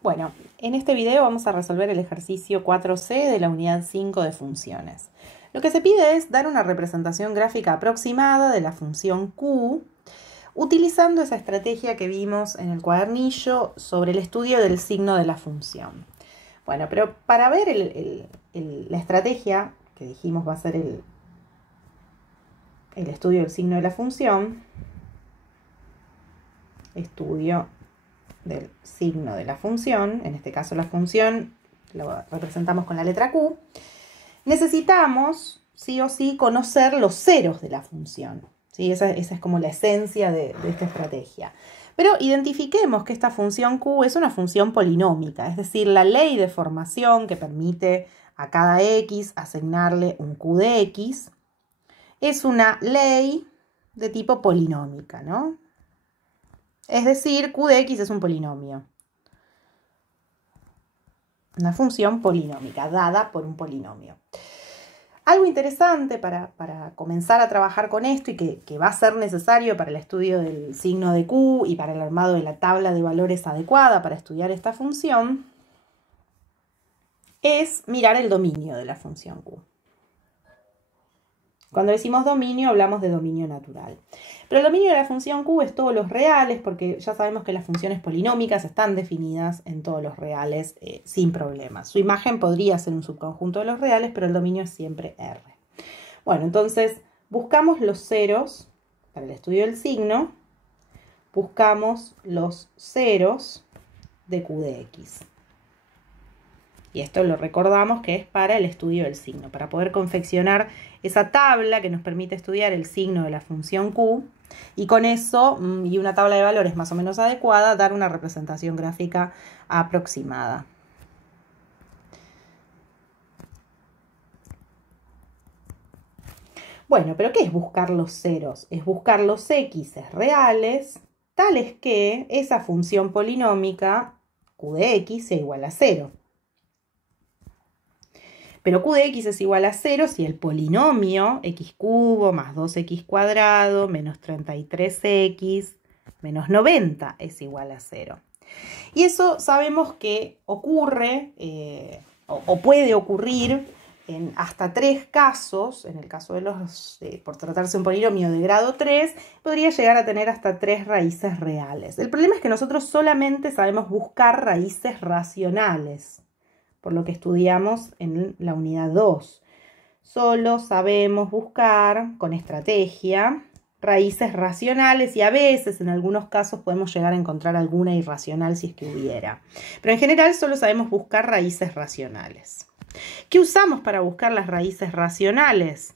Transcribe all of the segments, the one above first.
Bueno, en este video vamos a resolver el ejercicio 4C de la unidad 5 de funciones. Lo que se pide es dar una representación gráfica aproximada de la función Q utilizando esa estrategia que vimos en el cuadernillo sobre el estudio del signo de la función. Bueno, pero para ver la estrategia que dijimos va a ser el estudio del signo de la función, estudio del signo de la función, en este caso la función lo representamos con la letra Q, necesitamos sí o sí conocer los ceros de la función. ¿Sí? Esa es como la esencia de esta estrategia. Pero identifiquemos que esta función Q es una función polinómica, es decir, la ley de formación que permite a cada X asignarle un Q de X es una ley de tipo polinómica, ¿no? Es decir, Q de X es un polinomio. Una función polinómica, dada por un polinomio. Algo interesante para comenzar a trabajar con esto y que va a ser necesario para el estudio del signo de Q y para el armado de la tabla de valores adecuada para estudiar esta función es mirar el dominio de la función Q. Cuando decimos dominio, hablamos de dominio natural. Pero el dominio de la función Q es todos los reales, porque ya sabemos que las funciones polinómicas están definidas en todos los reales sin problemas. Su imagen podría ser un subconjunto de los reales, pero el dominio es siempre R. Bueno, entonces buscamos los ceros para el estudio del signo. Buscamos los ceros de Q de X. Y esto lo recordamos que es para el estudio del signo, para poder confeccionar esa tabla que nos permite estudiar el signo de la función Q y con eso y una tabla de valores más o menos adecuada dar una representación gráfica aproximada. Bueno, pero ¿qué es buscar los ceros? Es buscar los X reales tales que esa función polinómica Q de X sea igual a 0. Pero Q de X es igual a 0 si el polinomio x cubo más 2x cuadrado menos 33x menos 90 es igual a 0. Y eso sabemos que ocurre o puede ocurrir en hasta 3 casos. En el caso de los, por tratarse de un polinomio de grado 3, podría llegar a tener hasta 3 raíces reales. El problema es que nosotros solamente sabemos buscar raíces racionales, por lo que estudiamos en la unidad 2. Solo sabemos buscar con estrategia raíces racionales y a veces en algunos casos podemos llegar a encontrar alguna irracional si es que hubiera. Pero en general solo sabemos buscar raíces racionales. ¿Qué usamos para buscar las raíces racionales?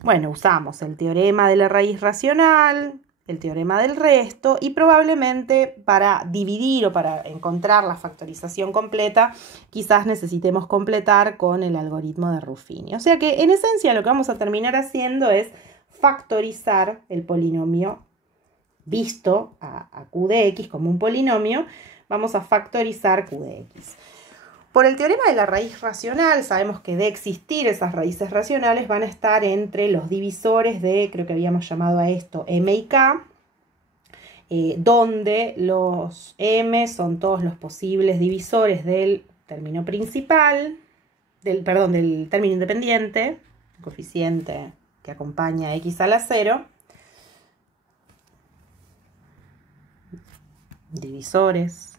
Bueno, usamos el teorema de la raíz racional, el teorema del resto y probablemente para dividir o para encontrar la factorización completa quizás necesitemos completar con el algoritmo de Ruffini. O sea que en esencia lo que vamos a terminar haciendo es factorizar el polinomio visto a Q de X como un polinomio. Vamos a factorizar Q de X. Por el teorema de la raíz racional sabemos que de existir esas raíces racionales van a estar entre los divisores de, creo que habíamos llamado a esto M y K, donde los M son todos los posibles divisores del término principal, del término independiente, el coeficiente que acompaña a X a la 0, divisores,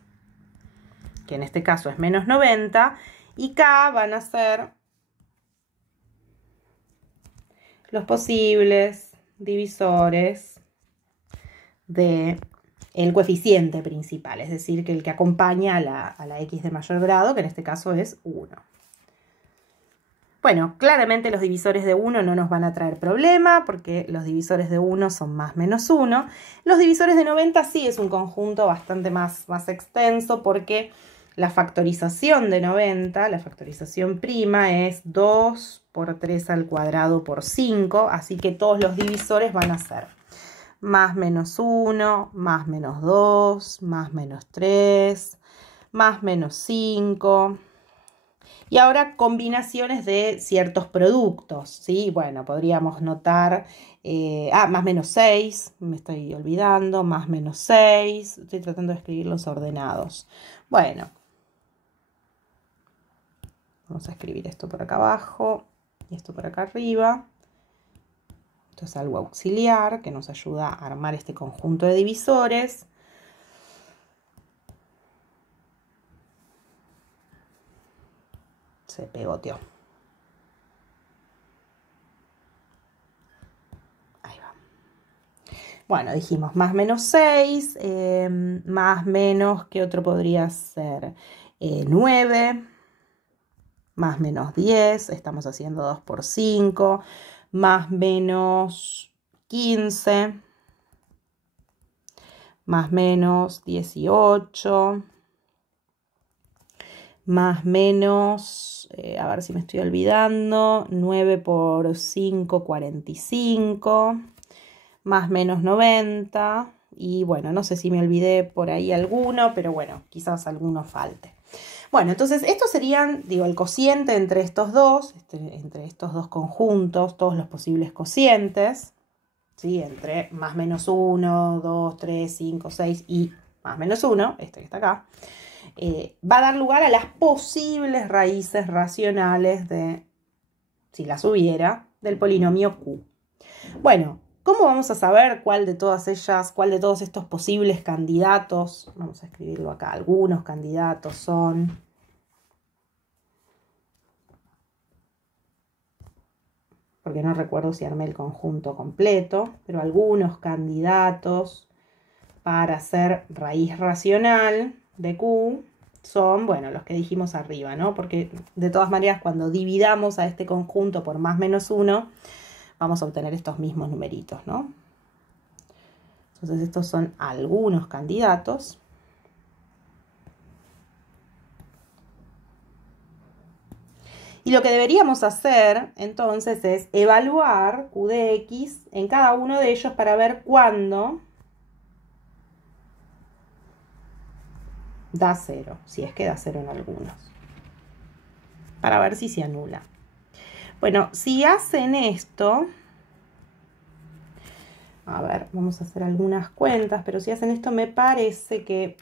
que en este caso es menos 90, y K van a ser los posibles divisores del coeficiente principal, es decir, que el que acompaña a la X de mayor grado, que en este caso es 1. Bueno, claramente los divisores de 1 no nos van a traer problema, porque los divisores de 1 son más menos 1. Los divisores de 90 sí es un conjunto bastante más extenso, porque la factorización de 90, la factorización prima, es 2 por 3 al cuadrado por 5, así que todos los divisores van a ser más menos 1, más menos 2, más menos 3, más menos 5. Y ahora combinaciones de ciertos productos, ¿sí? Bueno, podríamos notar, más menos 6, me estoy olvidando, más menos 6, estoy tratando de escribirlos ordenados. Bueno, vamos a escribir esto por acá abajo y esto por acá arriba. Esto es algo auxiliar que nos ayuda a armar este conjunto de divisores. Se pegoteó. Ahí va. Bueno, dijimos más menos 6, más menos, ¿qué otro podría ser? 9, más menos 10, estamos haciendo 2 por 5, más menos 15, más menos 18, más menos, a ver si me estoy olvidando, 9 por 5, 45, más menos 90, y bueno, no sé si me olvidé por ahí alguno, pero bueno, quizás alguno falte. Bueno, entonces estos serían, digo, el cociente entre estos dos, entre estos dos conjuntos, todos los posibles cocientes, ¿sí? Entre más menos 1, 2, 3, 5, 6 y más menos 1, este que está acá. Va a dar lugar a las posibles raíces racionales de, si las hubiera, del polinomio Q. Bueno, ¿cómo vamos a saber cuál de todas ellas, cuál de todos estos posibles candidatos, vamos a escribirlo acá, algunos candidatos son, porque no recuerdo si armé el conjunto completo, pero algunos candidatos para ser raíz racional de Q son, bueno, los que dijimos arriba, ¿no? Porque de todas maneras, cuando dividamos a este conjunto por más menos 1, vamos a obtener estos mismos numeritos, ¿no? Entonces, estos son algunos candidatos. Y lo que deberíamos hacer, entonces, es evaluar Q de X en cada uno de ellos para ver cuándo da 0, si es que da 0 en algunos, para ver si se anula. Bueno, si hacen esto, a ver, vamos a hacer algunas cuentas, pero si hacen esto me parece que,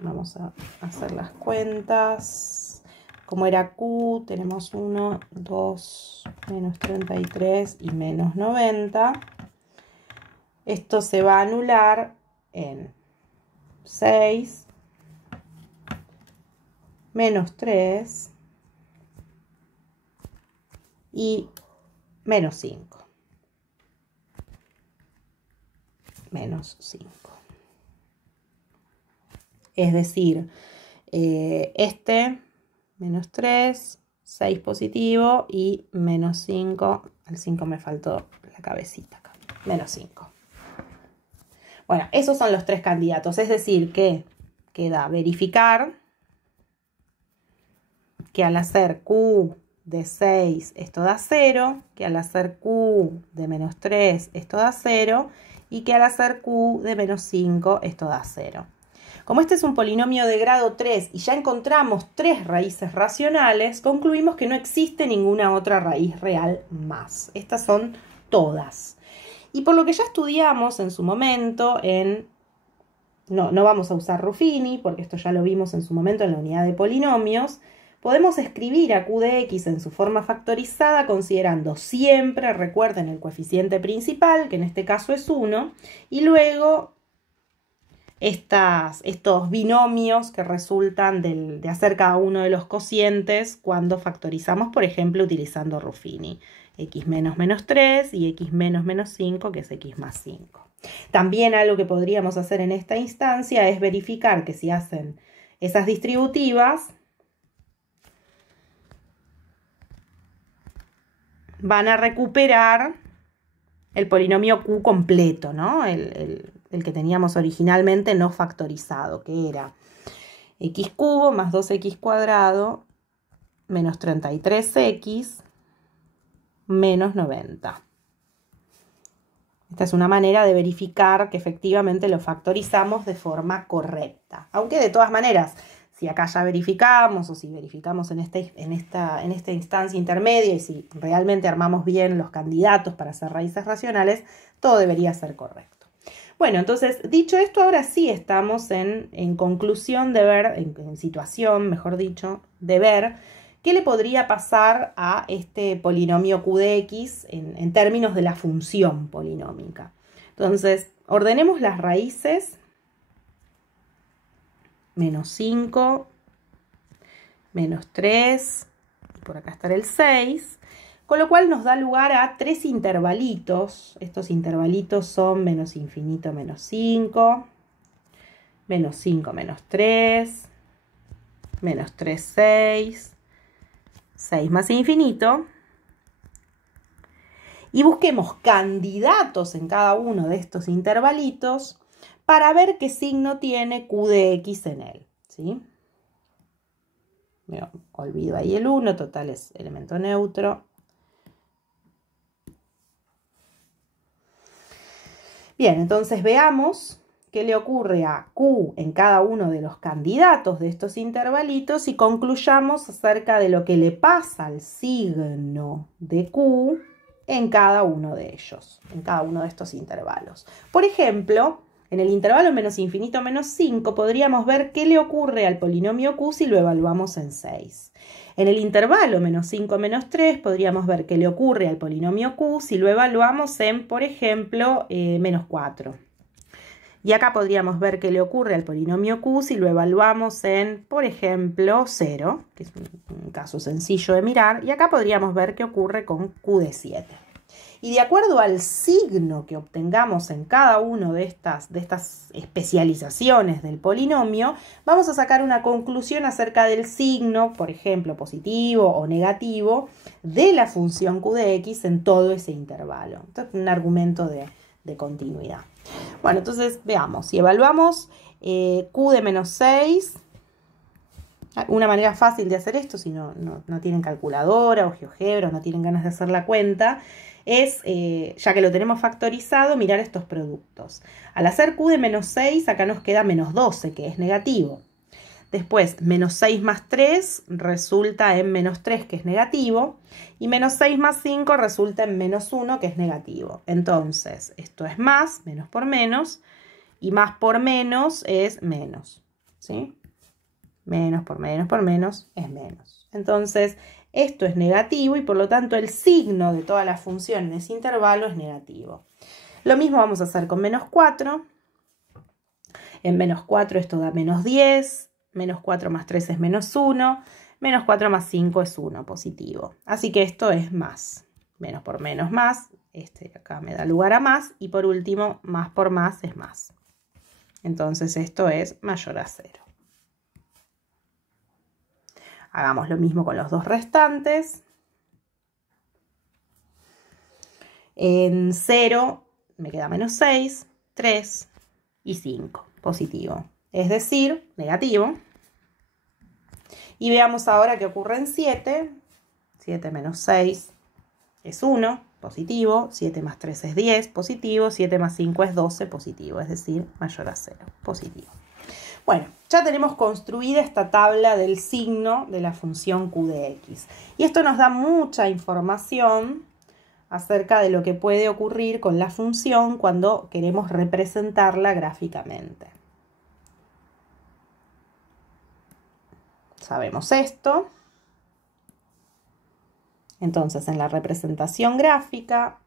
vamos a hacer las cuentas, como era Q, tenemos 1, 2, menos 33 y menos 90, esto se va a anular en 6, menos 3 y menos 5. Menos 5. Es decir, este menos 3, 6 positivo y menos 5. Al 5 me faltó la cabecita acá. Menos 5. Bueno, esos son los tres candidatos. Es decir, que queda verificar que al hacer Q de 6 esto da 0, que al hacer Q de menos 3 esto da 0 y que al hacer Q de menos 5 esto da 0. Como este es un polinomio de grado 3 y ya encontramos 3 raíces racionales, concluimos que no existe ninguna otra raíz real más. Estas son todas. Y por lo que ya estudiamos en su momento, no vamos a usar Ruffini, porque esto ya lo vimos en su momento en la unidad de polinomios, podemos escribir a Q de X en su forma factorizada considerando siempre, recuerden, el coeficiente principal, que en este caso es 1, y luego estos binomios que resultan de hacer cada uno de los cocientes cuando factorizamos, por ejemplo, utilizando Ruffini. X menos menos 3 y X menos menos 5, que es X más 5. También algo que podríamos hacer en esta instancia es verificar que si hacen esas distributivas, van a recuperar el polinomio Q completo, ¿no? El que teníamos originalmente no factorizado, que era x cubo más 2x cuadrado menos 33x menos 90. Esta es una manera de verificar que efectivamente lo factorizamos de forma correcta. Aunque de todas maneras, Si acá ya verificamos o si verificamos en esta instancia intermedia y si realmente armamos bien los candidatos para hacer raíces racionales, todo debería ser correcto. Bueno, entonces, dicho esto, ahora sí estamos en conclusión de ver, en situación, mejor dicho, de ver qué le podría pasar a este polinomio q de x en términos de la función polinómica. Entonces, ordenemos las raíces. Menos 5, menos 3, por acá estará el 6, con lo cual nos da lugar a 3 intervalitos. Estos intervalitos son menos infinito, menos 5, menos 5, menos 3, menos 3, 6, 6 más infinito. Y busquemos candidatos en cada uno de estos intervalitos para ver qué signo tiene q de x en él, ¿sí? Me olvido ahí el 1, total es elemento neutro. Bien, entonces veamos qué le ocurre a q en cada uno de los candidatos de estos intervalitos y concluyamos acerca de lo que le pasa al signo de q en cada uno de ellos, en cada uno de estos intervalos. Por ejemplo, en el intervalo menos infinito menos 5 podríamos ver qué le ocurre al polinomio q si lo evaluamos en 6. En el intervalo menos 5 menos 3 podríamos ver qué le ocurre al polinomio q si lo evaluamos en, por ejemplo, menos 4. Y acá podríamos ver qué le ocurre al polinomio q si lo evaluamos en, por ejemplo, 0, que es un caso sencillo de mirar. Y acá podríamos ver qué ocurre con q de 7. Y de acuerdo al signo que obtengamos en cada una de estas especializaciones del polinomio, vamos a sacar una conclusión acerca del signo, por ejemplo, positivo o negativo, de la función q de x en todo ese intervalo. Entonces, un argumento de continuidad. Bueno, entonces veamos. Si evaluamos q de menos 6, una manera fácil de hacer esto, si no tienen calculadora o GeoGebra o no tienen ganas de hacer la cuenta, es, ya que lo tenemos factorizado, mirar estos productos. Al hacer q de menos 6, acá nos queda menos 12, que es negativo. Después, menos 6 más 3 resulta en menos 3, que es negativo. Y menos 6 más 5 resulta en menos 1, que es negativo. Entonces, esto es más, menos por menos. Y más por menos es menos, ¿sí? Menos por menos es menos. Entonces, esto es negativo y por lo tanto el signo de toda la función en ese intervalo es negativo. Lo mismo vamos a hacer con menos 4. En menos 4 esto da menos 10. Menos 4 más 3 es menos 1. Menos 4 más 5 es 1, positivo. Así que esto es más. Menos por menos más. Este acá me da lugar a más. Y por último, más por más es más. Entonces esto es mayor a 0. Hagamos lo mismo con los dos restantes. En 0 me queda menos 6, 3 y 5, positivo. Es decir, negativo. Y veamos ahora qué ocurre en 7. 7 menos 6 es 1, positivo. 7 más 3 es 10, positivo. 7 más 5 es 12, positivo. Es decir, mayor a 0, positivo. Bueno, ya tenemos construida esta tabla del signo de la función q de x. Y esto nos da mucha información acerca de lo que puede ocurrir con la función cuando queremos representarla gráficamente. Sabemos esto. Entonces, en la representación gráfica,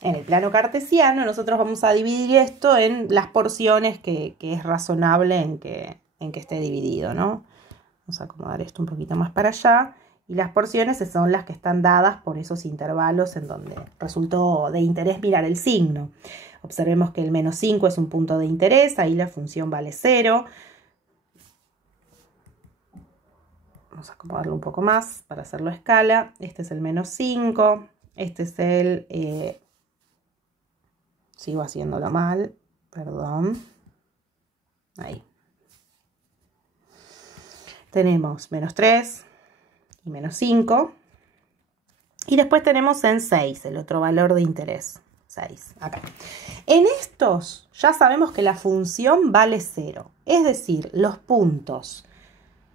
en el plano cartesiano, nosotros vamos a dividir esto en las porciones que es razonable en que esté dividido, ¿no? Vamos a acomodar esto un poquito más para allá. Y las porciones son las que están dadas por esos intervalos en donde resultó de interés mirar el signo. Observemos que el menos 5 es un punto de interés, ahí la función vale 0. Vamos a acomodarlo un poco más para hacerlo a escala. Este es el menos 5, este es el... sigo haciéndolo mal, perdón. Ahí. Tenemos menos 3 y menos 5. Y después tenemos en 6, el otro valor de interés. 6, acá. En estos ya sabemos que la función vale 0. Es decir, los puntos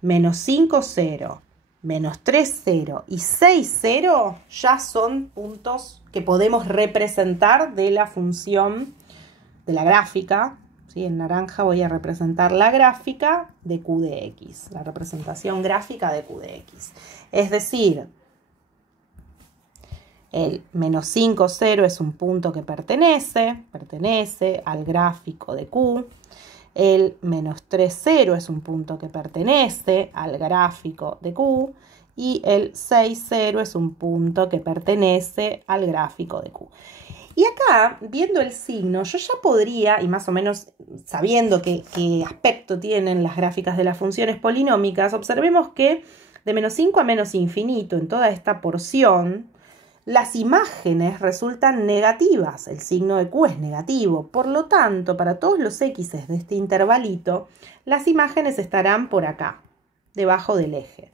menos 5, 0, menos 3, 0 y 6, 0 ya son puntos que podemos representar de la función de la gráfica. ¿Sí? En naranja voy a representar la gráfica de Q de X, la representación gráfica de Q de X. Es decir, el menos 5, 0 es un punto que pertenece al gráfico de Q. El menos 3, 0 es un punto que pertenece al gráfico de Q. Y el 6, 0 es un punto que pertenece al gráfico de Q. Y acá, viendo el signo, yo ya podría, y más o menos sabiendo qué aspecto tienen las gráficas de las funciones polinómicas, observemos que de menos 5 a menos infinito en toda esta porción, las imágenes resultan negativas, el signo de Q es negativo, por lo tanto, para todos los X de este intervalito, las imágenes estarán por acá, debajo del eje.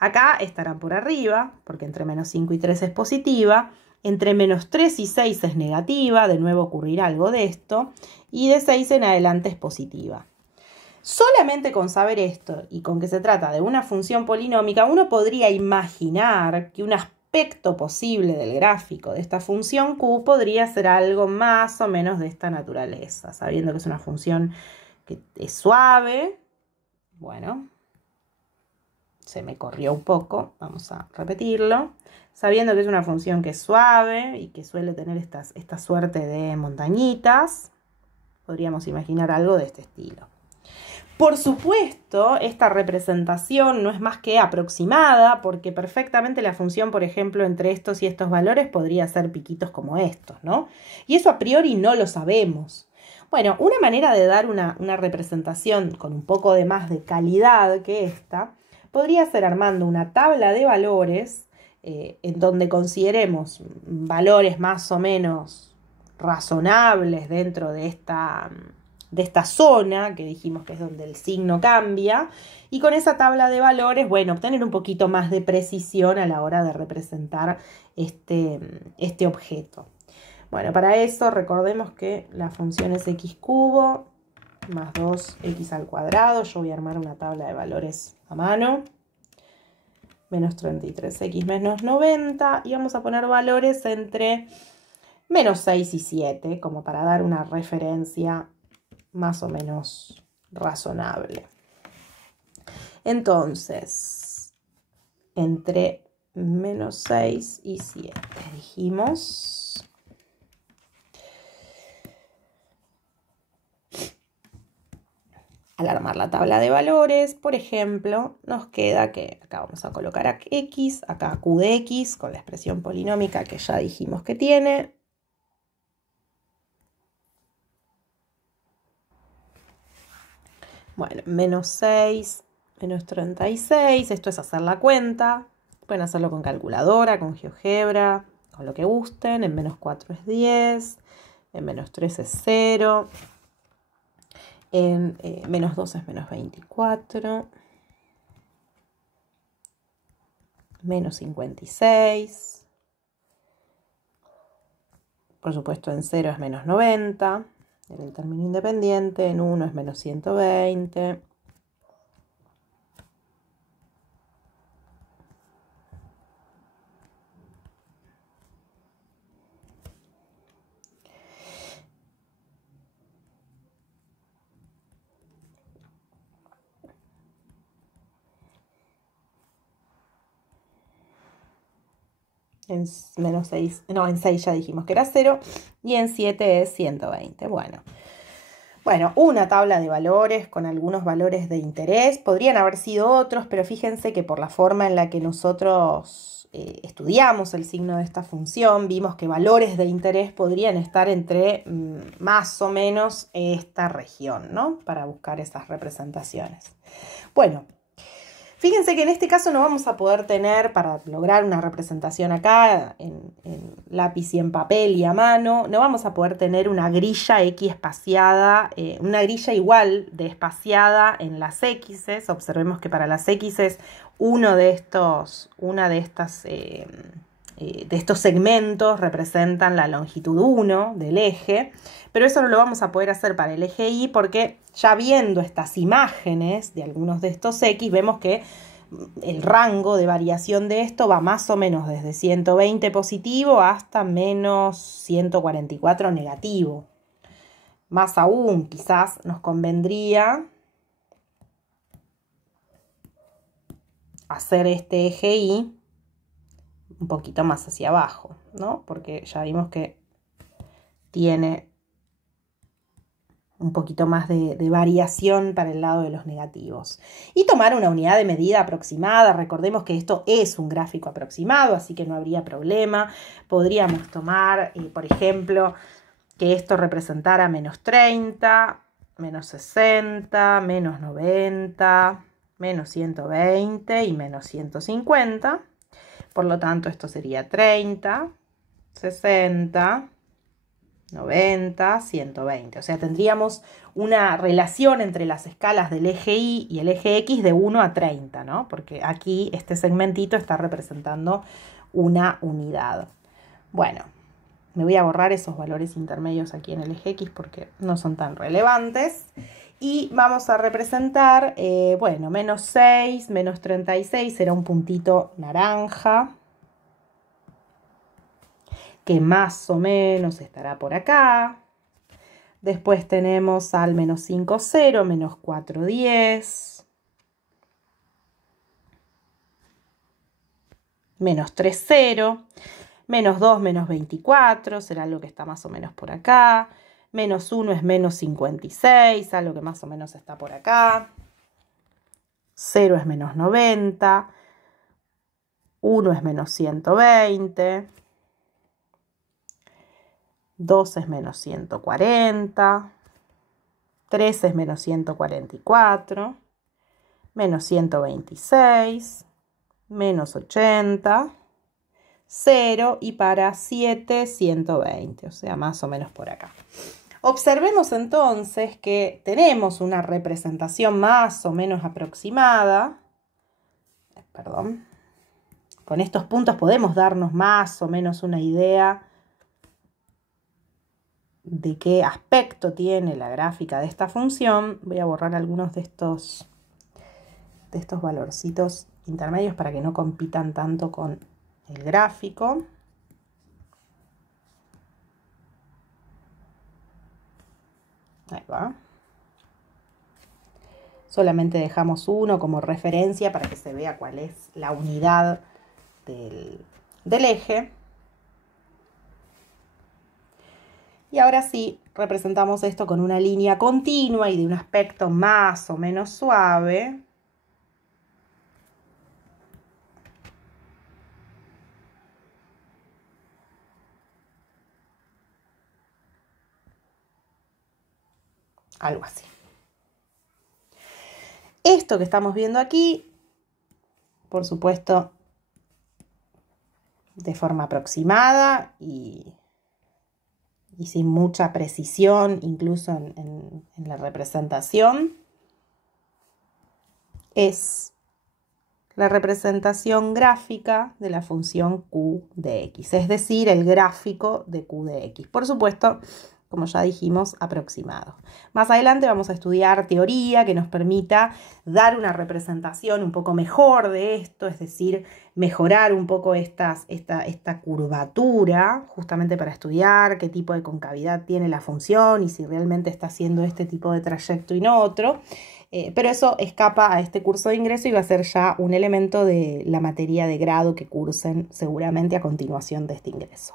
Acá estarán por arriba, porque entre menos 5 y 3 es positiva, entre menos 3 y 6 es negativa, de nuevo ocurrirá algo de esto, y de 6 en adelante es positiva. Solamente con saber esto y con que se trata de una función polinómica, uno podría imaginar que un aspecto posible del gráfico de esta función Q podría ser algo más o menos de esta naturaleza, sabiendo que es una función que es suave. Bueno, se me corrió un poco, vamos a repetirlo. Sabiendo que es una función que es suave y que suele tener esta suerte de montañitas, podríamos imaginar algo de este estilo. Por supuesto, esta representación no es más que aproximada, porque perfectamente la función, por ejemplo, entre estos y estos valores podría ser piquitos como estos, ¿no? Y eso a priori no lo sabemos. Bueno, una manera de dar una representación con un poco de más de calidad que esta, podría ser armando una tabla de valores en donde consideremos valores más o menos razonables dentro de esta zona, que dijimos que es donde el signo cambia, y con esa tabla de valores, bueno, obtener un poquito más de precisión a la hora de representar este objeto. Bueno, para eso recordemos que la función es x cubo más 2x al cuadrado. Yo voy a armar una tabla de valores a mano. Menos 33x menos 90. Y vamos a poner valores entre menos 6 y 7, como para dar una referencia más o menos razonable. Entonces, entre menos 6 y 7, dijimos. Al armar la tabla de valores, por ejemplo, nos queda que acá vamos a colocar a x, acá q de x, con la expresión polinómica que ya dijimos que tiene. Bueno, menos 6, menos 36, esto es hacer la cuenta. Pueden hacerlo con calculadora, con GeoGebra, con lo que gusten. En menos 4 es 10, en menos 3 es 0. En menos 2 es menos 24, menos 56, por supuesto en 0 es menos 90, en el término independiente, en 1 es menos 120, en menos 6, no, en 6 ya dijimos que era 0, y en 7 es 120. Bueno, una tabla de valores con algunos valores de interés. Podrían haber sido otros, pero fíjense que por la forma en la que nosotros estudiamos el signo de esta función, vimos que valores de interés podrían estar entre más o menos esta región, ¿no? Para buscar esas representaciones. Bueno. Fíjense que en este caso no vamos a poder tener, para lograr una representación acá en lápiz y en papel y a mano, no vamos a poder tener una grilla X espaciada, una grilla igual de espaciada en las X's. Observemos que para las X's de estos segmentos representan la longitud 1 del eje, pero eso no lo vamos a poder hacer para el eje Y porque ya viendo estas imágenes de algunos de estos X, vemos que el rango de variación de esto va más o menos desde 120 positivo hasta menos 144 negativo. Más aún, quizás nos convendría hacer este eje Y un poquito más hacia abajo, ¿no? Porque ya vimos que tiene un poquito más de variación para el lado de los negativos. Y tomar una unidad de medida aproximada. Recordemos que esto es un gráfico aproximado, así que no habría problema. Podríamos tomar, por ejemplo, que esto representara menos 30, menos 60, menos 90, menos 120 y menos 150. Por lo tanto, esto sería 30, 60, 90, 120. O sea, tendríamos una relación entre las escalas del eje Y y el eje X de 1 a 30, ¿no? Porque aquí este segmentito está representando una unidad. Bueno, me voy a borrar esos valores intermedios aquí en el eje X porque no son tan relevantes. Y vamos a representar, bueno, menos 6, menos 36 será un puntito naranja, que más o menos estará por acá. Después tenemos al menos 5, 0, menos 4, 10, menos 3, 0, menos 2, menos 24, será algo que está más o menos por acá. Menos 1 es menos 56, algo que más o menos está por acá. 0 es menos 90. 1 es menos 120. 2 es menos 140. 3 es menos 144. Menos 126. Menos 80. 0 y para 7, 120, o sea, más o menos por acá. Observemos entonces que tenemos una representación más o menos aproximada. Perdón. Con estos puntos podemos darnos más o menos una idea de qué aspecto tiene la gráfica de esta función. Voy a borrar algunos de estos valorcitos intermedios para que no compitan tanto con el gráfico. Ahí va. Solamente dejamos uno como referencia para que se vea cuál es la unidad del eje. Y ahora sí, representamos esto con una línea continua y de un aspecto más o menos suave. Algo así. Esto que estamos viendo aquí, por supuesto, de forma aproximada y sin mucha precisión, incluso en la representación, es la representación gráfica de la función q de x, es decir, el gráfico de q de x. Por supuesto, como ya dijimos, aproximado. Más adelante vamos a estudiar teoría que nos permita dar una representación un poco mejor de esto, es decir, mejorar un poco esta curvatura, justamente para estudiar qué tipo de concavidad tiene la función y si realmente está haciendo este tipo de trayecto y no otro. Pero eso escapa a este curso de ingreso y va a ser ya un elemento de la materia de grado que cursen seguramente a continuación de este ingreso.